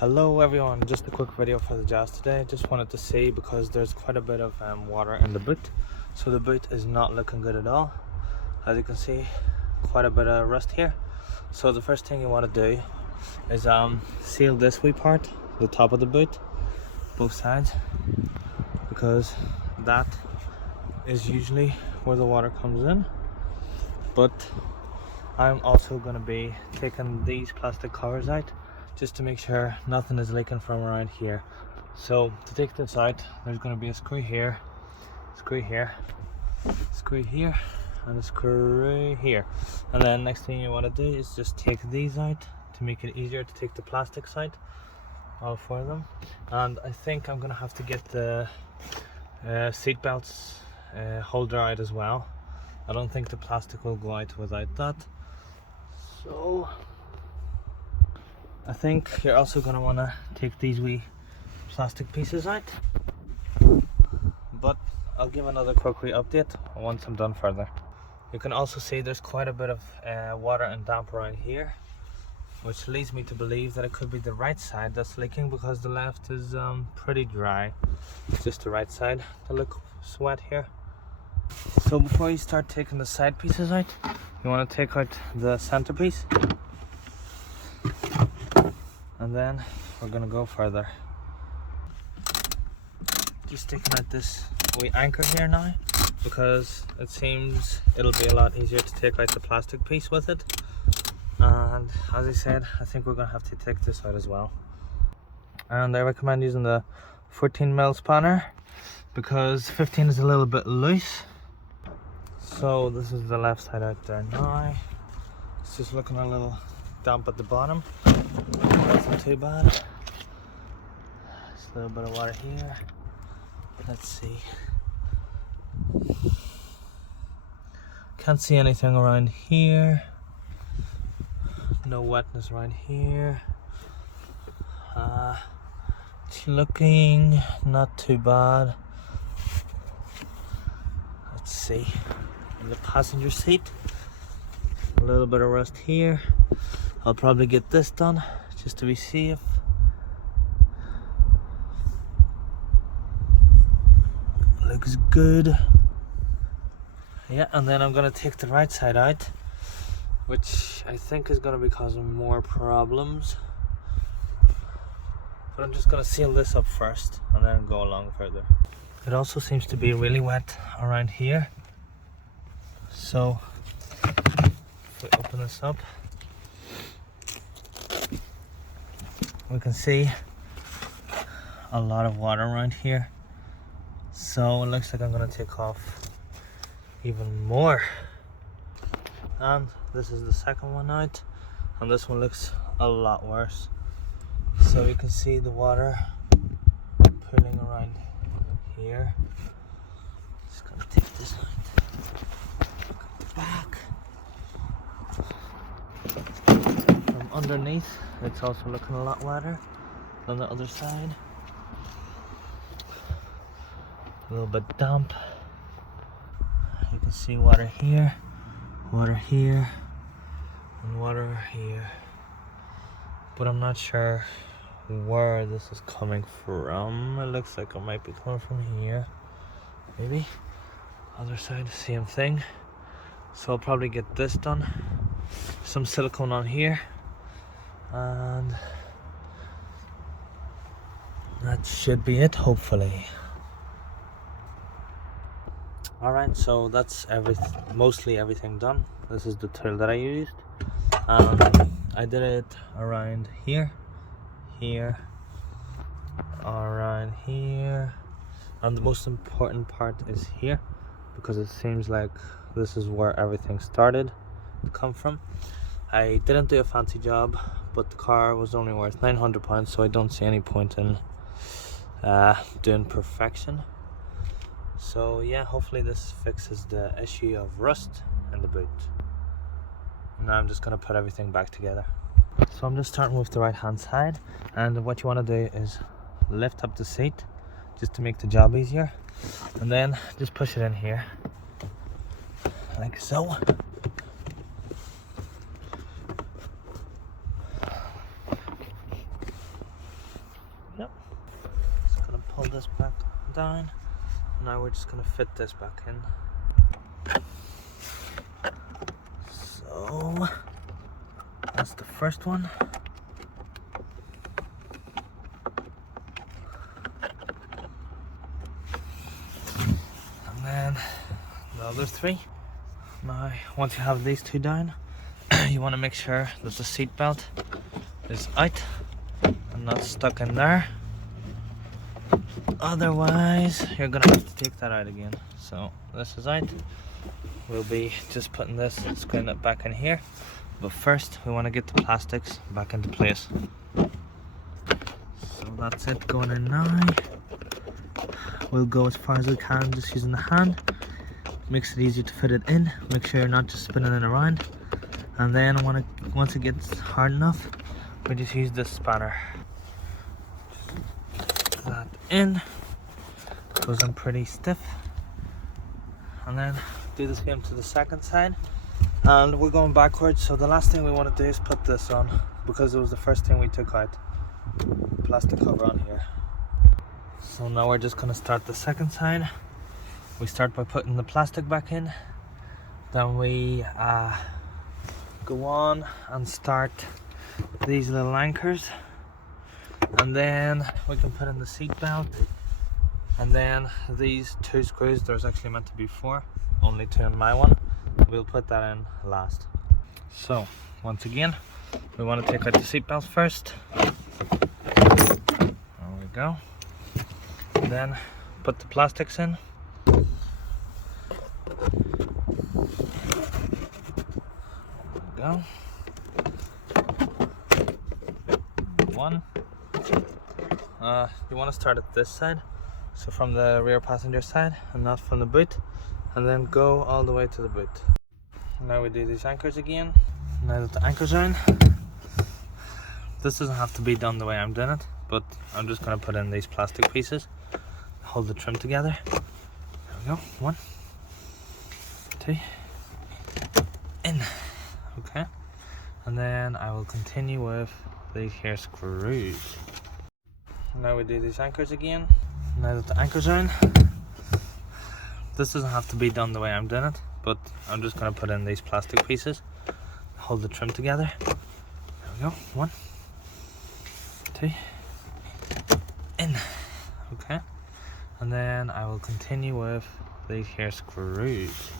Hello everyone, just a quick video for the jazz today. Just wanted to say because there's quite a bit of water in the boot, so the boot is not looking good at all. As you can see, quite a bit of rust here. So the first thing you want to do is seal this wee part, the top of the boot, both sides, because that is usually where the water comes in. But I'm also going to be taking these plastic covers out just to make sure nothing is leaking from around here. So to take this out, there's going to be a screw here, screw here, screw here, and a screw here. And then next thing you want to do is just take these out to make it easier to take the plastics out, all four of them. And I think I'm going to have to get the seat belts holder out as well. I don't think the plastic will go out without that. So I think you're also going to want to take these wee plastic pieces out, but I'll give another quick wee update once I'm done further. You can also see there's quite a bit of water and damp around here, which leads me to believe that it could be the right side that's leaking, because the left is pretty dry. It's just the right side that looks wet here. So before you start taking the side pieces out, you want to take out the centerpiece, and then we're gonna go further. Just taking out this wee anchor here now, because it seems it'll be a lot easier to take out the plastic piece with it. And as I said, I think we're gonna have to take this out as well. And I recommend using the 14mm spanner, because 15 is a little bit loose. So this is the left side out there now. It's just looking a little damp at the bottom. That's not too bad. Just a little bit of water here. Let's see. Can't see anything around here. No wetness around here. It's looking not too bad. Let's see. In the passenger seat, a little bit of rust here. I'll probably get this done just to be safe. Looks good. Yeah, and then I'm gonna take the right side out, which I think is gonna be causing more problems. But I'm just gonna seal this up first and then go along further. It also seems to be really wet around here. So if we open this up, we can see a lot of water around here. So it looks like I'm going to take off even more. And this is the second one out, and this one looks a lot worse. So you can see the water pooling around here. Just going to take this out. Back. From underneath, it's also looking a lot wetter than the other side. A little bit damp. You can see water here, and water here. But I'm not sure where this is coming from. It looks like it might be coming from here. Maybe. Other side, same thing. So I'll probably get this done. Some silicone on here. And that should be it, hopefully. Alright, so that's mostly everything done. This is the tool that I used. I did it around here, around here, and the most important part is here, because it seems like this is where everything started to come from. I didn't do a fancy job, but the car was only worth £900, so I don't see any point in doing perfection. So yeah, hopefully this fixes the issue of rust in the boot. Now I'm just going to put everything back together. So I'm just starting with the right hand side, and what you want to do is lift up the seat just to make the job easier, and then just push it in here like so. this back down. Now we're just gonna fit this back in. So that's the first one. And then the other three. Now once you have these two down, you want to make sure that the seat belt is out and not stuck in there. Otherwise you're gonna have to take that out again. So this is out. We'll be just putting this, screwing it back in here, but first we want to get the plastics back into place. So that's it going in now. We'll go as far as we can just using the hand. Makes it easier to fit it in. Make sure you're not just spinning it around. And then once it gets hard enough, we just use this spanner. Just that in. Goes in pretty stiff. And then do the same to the second side. And we're going backwards, so the last thing we want to do is put this on, because it was the first thing we took out. Plastic cover on here. So now we're just going to start the second side. We start by putting the plastic back in. Then we go on and start these little anchors. And then we can put in the seat belt. And then these two screws, there's actually meant to be 4, only 2 in my one. We'll put that in last. So once again, we want to take out the seat belt first. There we go. And then put the plastics in. There we go. One. You want to start at this side. So from the rear passenger side and not from the boot, and then go all the way to the boot. Now we do these anchors again. Now that the anchors are in, this doesn't have to be done the way I'm doing it, but I'm just going to put in these plastic pieces, hold the trim together. There we go. 1, 2, in. Okay. And then I will continue with these here screws. Now we do these anchors again. Now that the anchors are in, this doesn't have to be done the way I'm doing it, but I'm just going to put in these plastic pieces, hold the trim together. There we go. 1, 2, in. Okay. And then I will continue with these here screws.